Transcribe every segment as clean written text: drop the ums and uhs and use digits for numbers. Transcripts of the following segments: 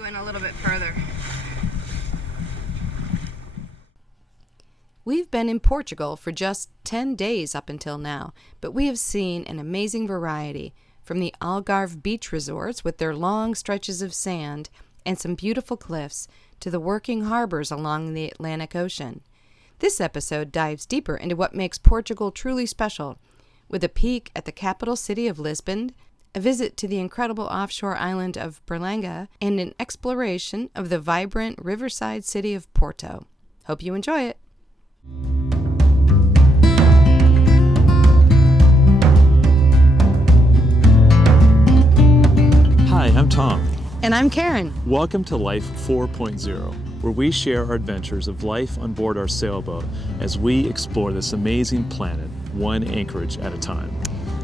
go in a little bit further. We've been in Portugal for just 10 days up until now, but we have seen an amazing variety, from the Algarve beach resorts with their long stretches of sand and some beautiful cliffs to the working harbors along the Atlantic Ocean. This episode dives deeper into what makes Portugal truly special, with a peek at the capital city of Lisbon, a visit to the incredible offshore island of Berlengas, and an exploration of the vibrant riverside city of Porto. Hope you enjoy it. Hi, I'm Tom. And I'm Karen. Welcome to Life 4.0, where we share our adventures of life on board our sailboat as we explore this amazing planet, one anchorage at a time.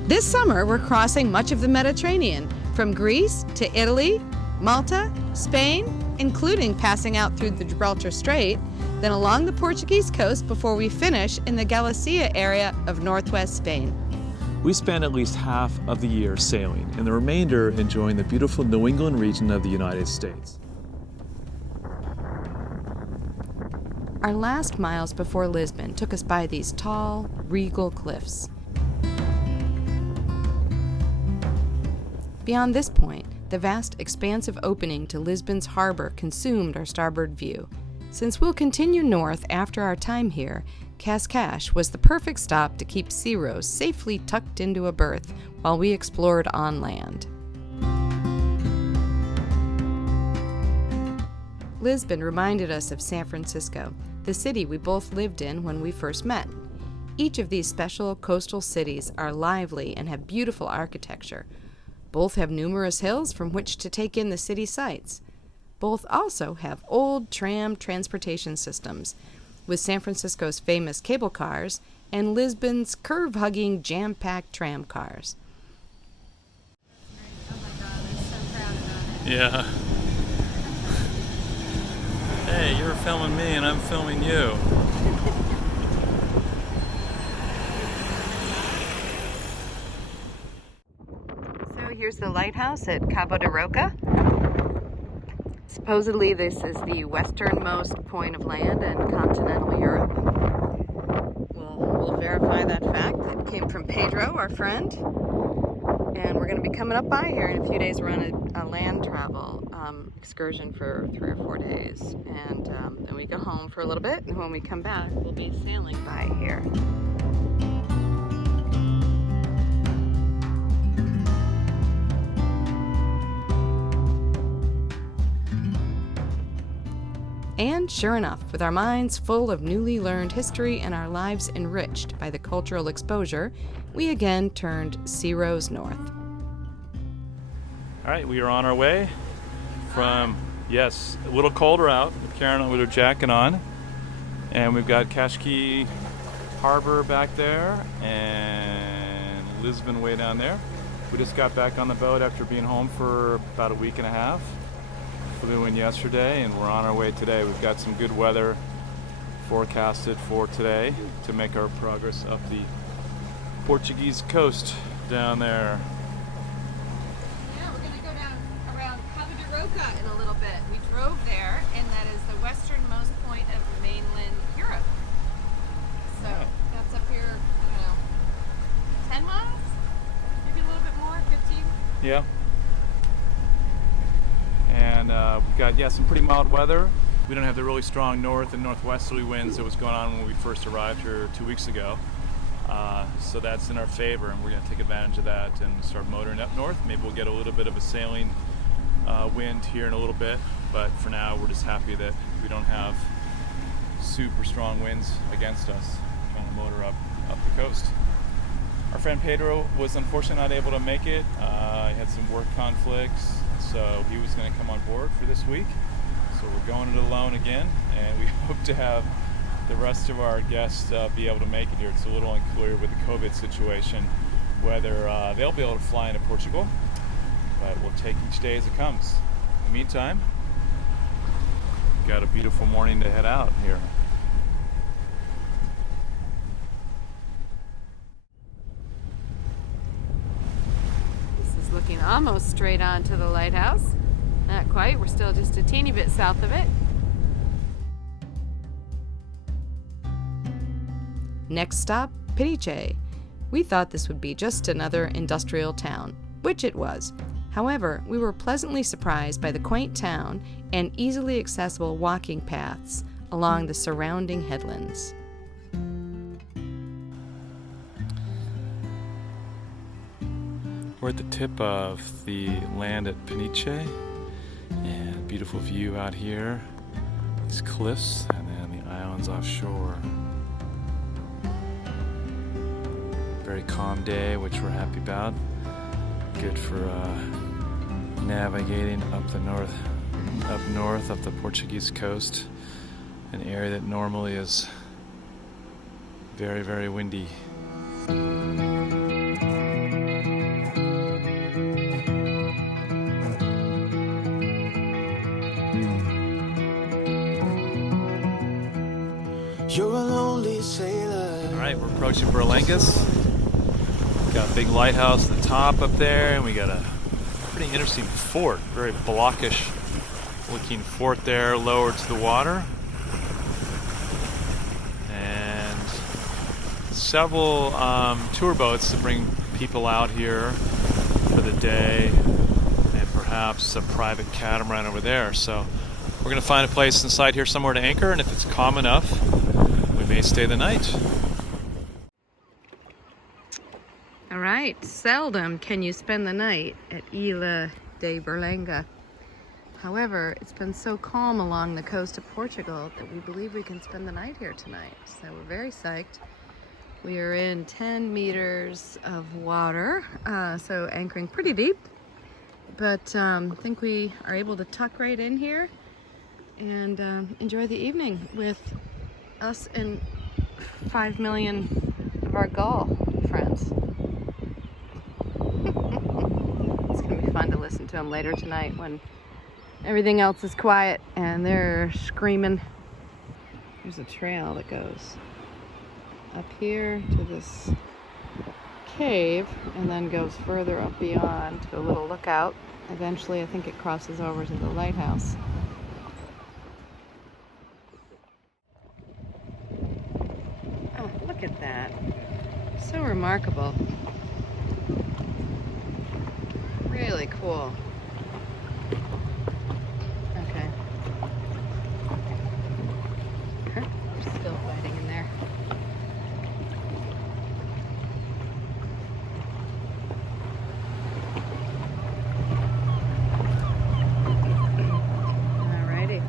This summer, we're crossing much of the Mediterranean, from Greece to Italy, Malta, Spain, including passing out through the Gibraltar Strait, then along the Portuguese coast before we finish in the Galicia area of northwest Spain. We spend at least half of the year sailing, and the remainder enjoying the beautiful New England region of the United States. Our last miles before Lisbon took us by these tall, regal cliffs. Beyond this point, the vast expansive opening to Lisbon's harbor consumed our starboard view. Since we'll continue north after our time here, Cascais was the perfect stop to keep Ciro safely tucked into a berth while we explored on land. Lisbon reminded us of San Francisco, the city we both lived in when we first met. Each of these special coastal cities are lively and have beautiful architecture. Both have numerous hills from which to take in the city sights. Both also have old tram transportation systems, with San Francisco's famous cable cars and Lisbon's curve-hugging, jam-packed tram cars. Oh my God, I'm so proud about it. Yeah. Hey, you're filming me and I'm filming you. So here's the lighthouse at Cabo de Roca. Supposedly this is the westernmost point of land in continental Europe. We'll verify that fact. It came from Pedro, our friend. And we're going to be coming up by here in a few days. We're on a land travel excursion for 3 or 4 days. And then we go home for a little bit. And when we come back, we'll be sailing by here. And sure enough, with our minds full of newly learned history and our lives enriched by the cultural exposure, we again turned Ciro's north. All right, we are on our way from, yes, a little colder out with Karen with her jacket on. And we've got Cascais Harbor back there and Lisbon way down there. We just got back on the boat after being home for about a week and a half. Flew in yesterday and we're on our way today. We've got some good weather forecasted for today to make our progress up the Portuguese coast down there. Yeah, we're going to go down around Cabo de Roca in a little bit. We drove there, and that is the westernmost point of mainland Europe. So that's up here, I don't know, 10 miles? Maybe a little bit more, 15? Yeah. And we've got, some pretty mild weather. We don't have the really strong north and northwesterly winds that was going on when we first arrived here 2 weeks ago. So that's in our favor, and we're going to take advantage of that and start motoring up north. Maybe we'll get a little bit of a sailing wind here in a little bit, but for now we're just happy that we don't have super strong winds against us trying to motor up the coast. Our friend Pedro was unfortunately not able to make it. He had some work conflicts, so he was going to come on board for this week. So we're going it alone again, and we hope to have the rest of our guests be able to make it here. It's a little unclear with the COVID situation whether they'll be able to fly into Portugal, but we'll take each day as it comes. In the meantime, we've got a beautiful morning to head out here. This is looking almost straight on to the lighthouse. Not quite, we're still just a teeny bit south of it. Next stop, Piniche. We thought this would be just another industrial town, which it was. However, we were pleasantly surprised by the quaint town and easily accessible walking paths along the surrounding headlands. We're at the tip of the land at Piniche, and beautiful view out here, these cliffs, and then the islands offshore. Very calm day, which we're happy about. Good for navigating up north, up the Portuguese coast, an area that normally is very, very windy. You're a lonely sailor. All right, we're approaching Berlengas. Got a big lighthouse at the top up there, and we got a pretty interesting fort, very blockish looking fort there, lower to the water. And several tour boats to bring people out here for the day, and perhaps a private catamaran over there. So we're going to find a place inside here somewhere to anchor, and if it's calm enough, we may stay the night. All right, seldom can you spend the night at Ilha de Berlenga. However, it's been so calm along the coast of Portugal that we believe we can spend the night here tonight. So we're very psyched. We are in 10 meters of water, so anchoring pretty deep. But I think we are able to tuck right in here and enjoy the evening with us and 5 million of our gull friends. It's gonna be fun to listen to them later tonight when everything else is quiet and they're screaming. There's a trail that goes up here to this cave and then goes further up beyond to a little lookout. Eventually, I think it crosses over to the lighthouse. Oh, look at that. So remarkable. Really cool. Okay. They're still fighting in there. Alrighty.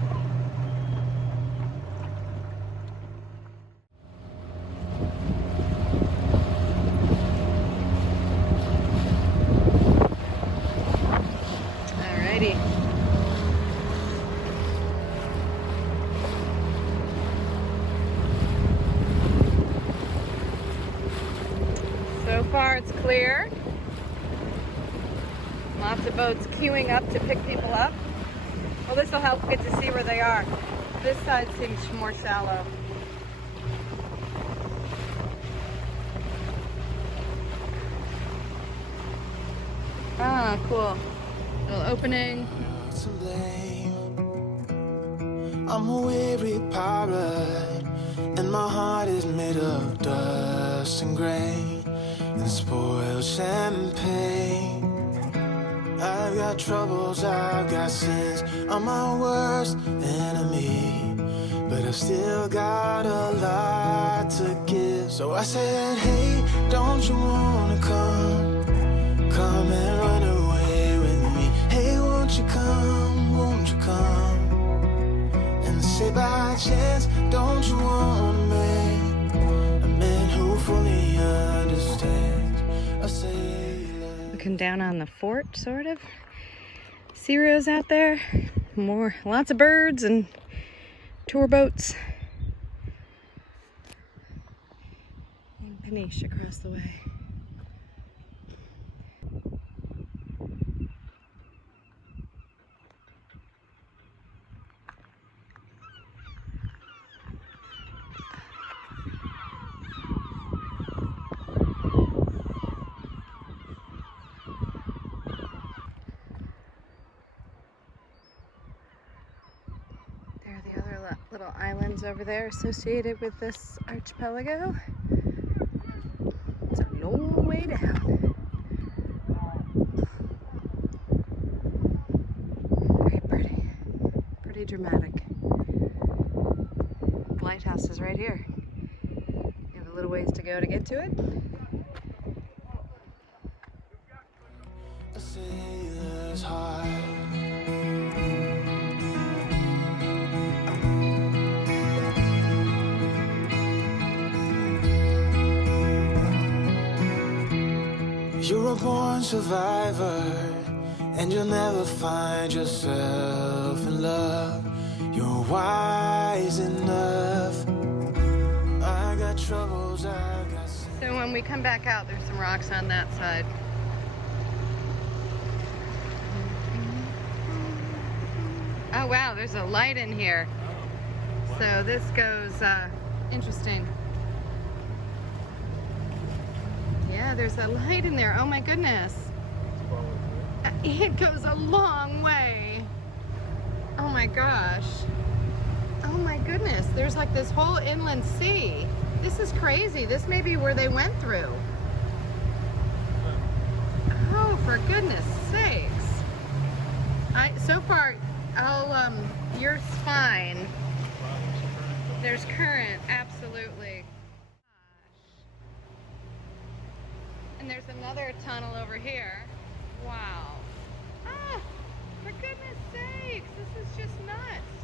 Alrighty. So far it's clear. Lots of boats queuing up to pick people up. Well, this will help get to see where they are. This side seems more shallow. Ah, cool. Little opening. To blame. I'm a weary pirate, and my heart is made of dust and grain and spoiled champagne. I've got troubles, I've got sins. I'm my worst enemy, but I've still got a lot to give. So I said, hey, don't you wanna come and run away with me? Hey, won't you come, won't you come? And say by chance, don't you want me? A man who fully understands. A sailor. Looking down on the fort, sort of. Cereals out there. Lots of birds and tour boats. And Piniche across the way. little islands over there associated with this archipelago. It's a long way down. Very pretty. Pretty dramatic. The lighthouse is right here. You have a little ways to go to get to it. A sailor's heart. You're a born survivor, and you'll never find yourself in love. You're wise enough. I got troubles, I got sin. So when we come back out, there's some rocks on that side. Oh wow, there's a light in here. So this goes, interesting. Yeah, there's a light in there. Oh my goodness. It goes a long way. Oh my gosh. Oh my goodness. There's like this whole inland sea. This is crazy. This may be where they went through. Oh, for goodness sakes. So far, you're fine. There's current, absolutely. And there's another tunnel over here. Wow. Ah, for goodness sakes, this is just nuts.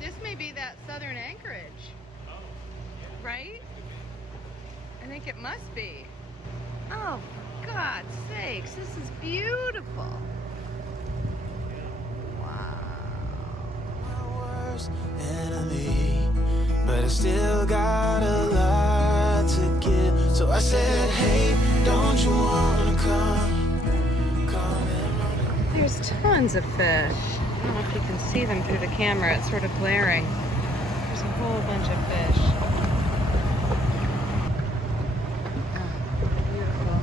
This may be that southern Anchorage. Oh, yeah. Right? I think it must be. Oh, for God's sakes, this is beautiful. Enemy, but I still got a lot to give. So I said, hey, don't you wanna come and run? There's tons of fish. I don't know if you can see them through the camera. It's sort of glaring. There's a whole bunch of fish. Oh, beautiful.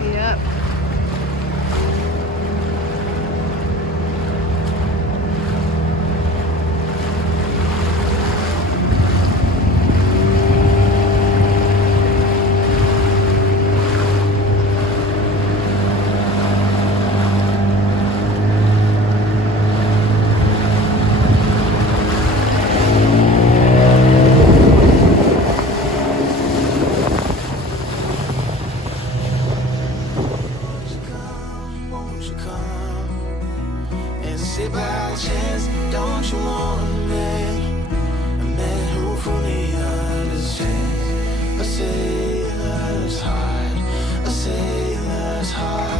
Yep. Won't you come and say by chance, don't you want a man who fully understands? A sailor's heart, a sailor's heart.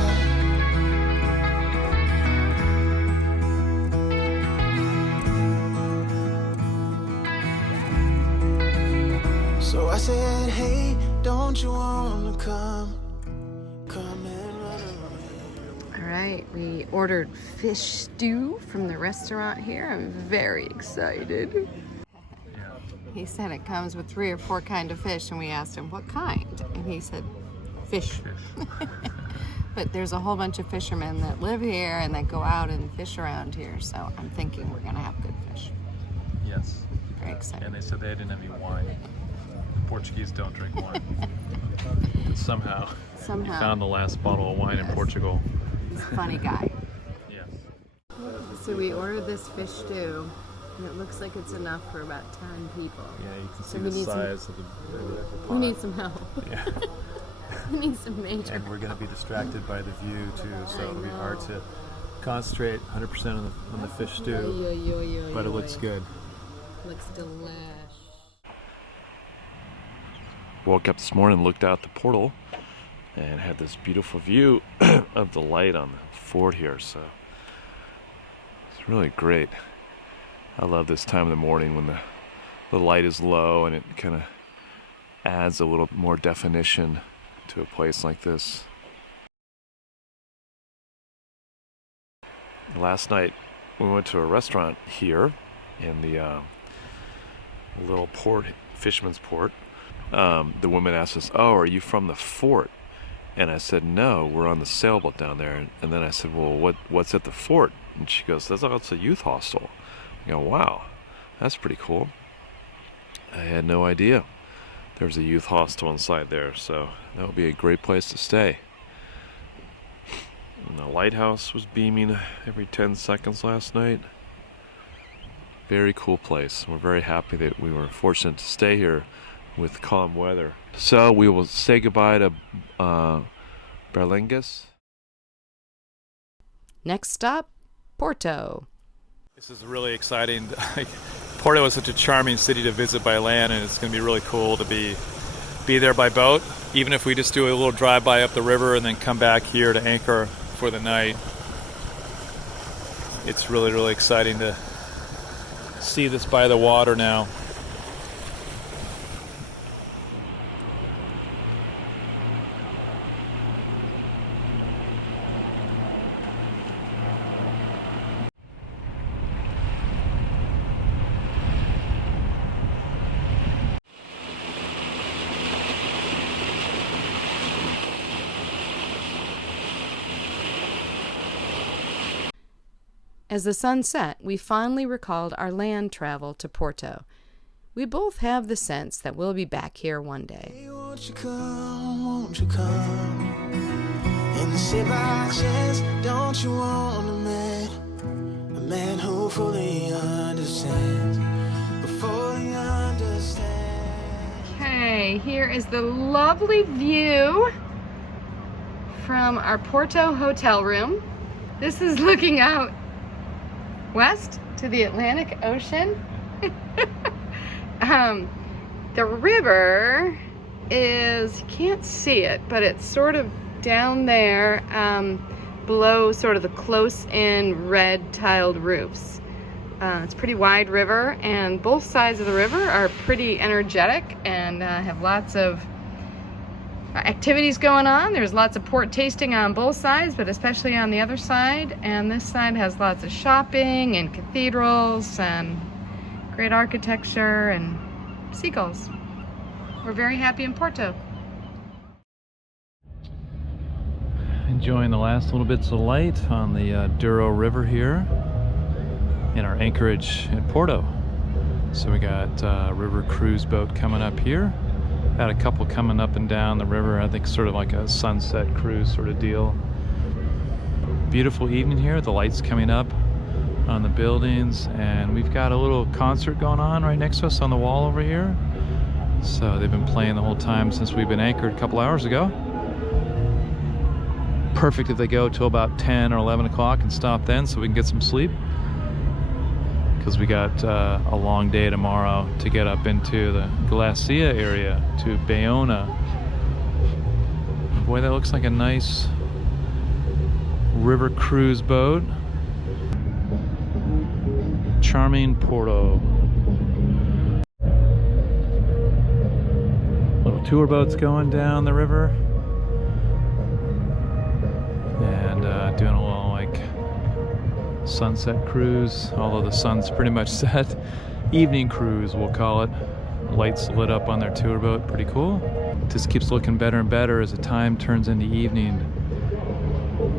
So I said, hey, don't you want to come and run away? All right, we ordered fish stew from the restaurant here. I'm very excited. He said it comes with 3 or 4 kinds of fish, and we asked him what kind, and he said fish. But there's a whole bunch of fishermen that live here and that go out and fish around here, so I'm thinking we're gonna have good fish. Yes. Very excited. And they said they didn't have any wine. Portuguese don't drink wine. But somehow he found the last bottle of wine in Portugal. He's a funny guy. Yes. So we ordered this fish stew, and it looks like it's enough for about 10 people. Yeah, you can see So we the need size of the pot. We need some help. Yeah. We need some major. And we're going to be distracted by the view too, so it'll be hard know. to concentrate 100% on the fish stew. But it looks good. Looks delish. Woke up this morning, looked out the portal, and had this beautiful view of the light on the fort here. So it's really great. I love this time of the morning when the light is low and it kind of adds a little more definition to a place like this. last night we went to a restaurant here in the little port, fisherman's port. The woman asked us, "Oh, are you from the fort?" And I said, "No, we're on the sailboat down there." And then I said, "Well, what's at the fort?" And she goes, "That's a youth hostel." I go, "Wow, that's pretty cool. I had no idea there's a youth hostel inside there, so that would be a great place to stay." And the lighthouse was beaming every 10 seconds last night. Very cool place. We're very happy that we were fortunate to stay here with calm weather. So we will say goodbye to Berlengas. Next stop, Porto. This is really exciting. Porto is such a charming city to visit by land, and it's going to be really cool to be there by boat. Even if we just do a little drive-by up the river and then come back here to anchor for the night. It's really, really exciting to see this by the water now. As the sun set, we fondly recalled our land travel to Porto. We both have the sense that we'll be back here one day. Hey, won't you come and sit by chance? Don't you want a man who fully understands, fully understands. Okay, here is the lovely view from our Porto hotel room. This is looking out west to the Atlantic Ocean. The river is, you can't see it, but it's sort of down there below sort of the close-in red tiled roofs. It's a pretty wide river, and both sides of the river are pretty energetic and have lots of activities going on. There's lots of port tasting on both sides, but especially on the other side. And this side has lots of shopping and cathedrals and great architecture and seagulls. We're very happy in Porto. Enjoying the last little bits of light on the Douro River here in our anchorage at Porto. So we got a river cruise boat coming up here. Had a couple coming up and down the river, I think sort of like a sunset cruise sort of deal. Beautiful evening here, the lights coming up on the buildings, and we've got a little concert going on right next to us on the wall over here. So they've been playing the whole time since we've been anchored a couple hours ago. Perfect if they go till about 10 or 11 o'clock and stop then so we can get some sleep. Because we got a long day tomorrow to get up into the Glacia area to Bayona. Boy, that looks like a nice river cruise boat. Charming Porto. Little tour boats going down the river. And doing a little like sunset cruise, although the sun's pretty much set. Evening cruise, we'll call it. Lights lit up on their tour boat, pretty cool. Just keeps looking better and better as the time turns into evening.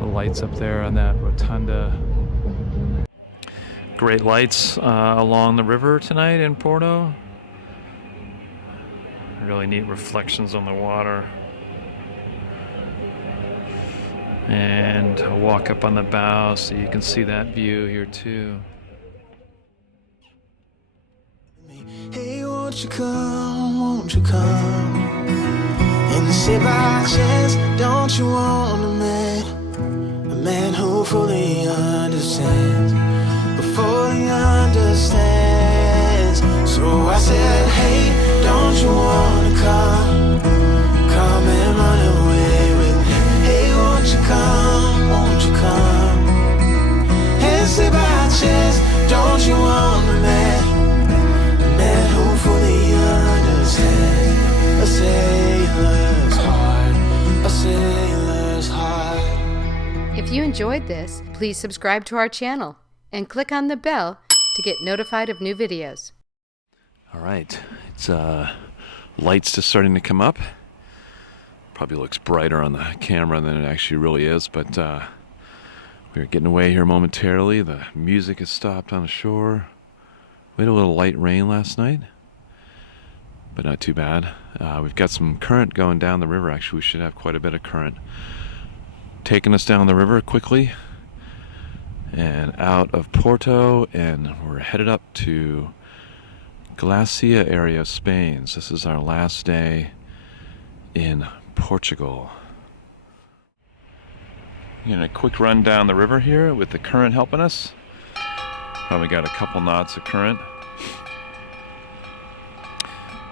The lights up there on that rotunda. Great lights along the river tonight in Porto. Really neat reflections on the water. And a walk up on the bow so you can see that view here too. Hey, won't you come and sit by chance? Don't you want a man who fully understands, fully understands. So I said, hey, don't you wanna come and run away with me? Hey, won't you come and sit by chance? Don't you want a man who fully understands? A sailor's heart, a sailor's heart. If you enjoyed this, please subscribe to our channel and click on the bell to get notified of new videos. All right, it's light's just starting to come up. Probably looks brighter on the camera than it actually really is, but we're getting away here momentarily. The music has stopped on the shore. We had a little light rain last night, but not too bad. We've got some current going down the river. Actually, we should have quite a bit of current taking us down the river quickly and out of Porto, and we're headed up to Galicia area of Spain. So this is our last day in Portugal. A quick run down the river here with the current helping us. Probably got a couple knots of current.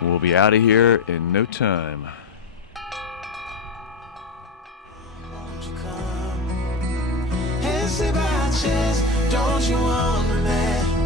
We'll be out of here in no time. Won't you come and sit by our chest? Don't you want me there?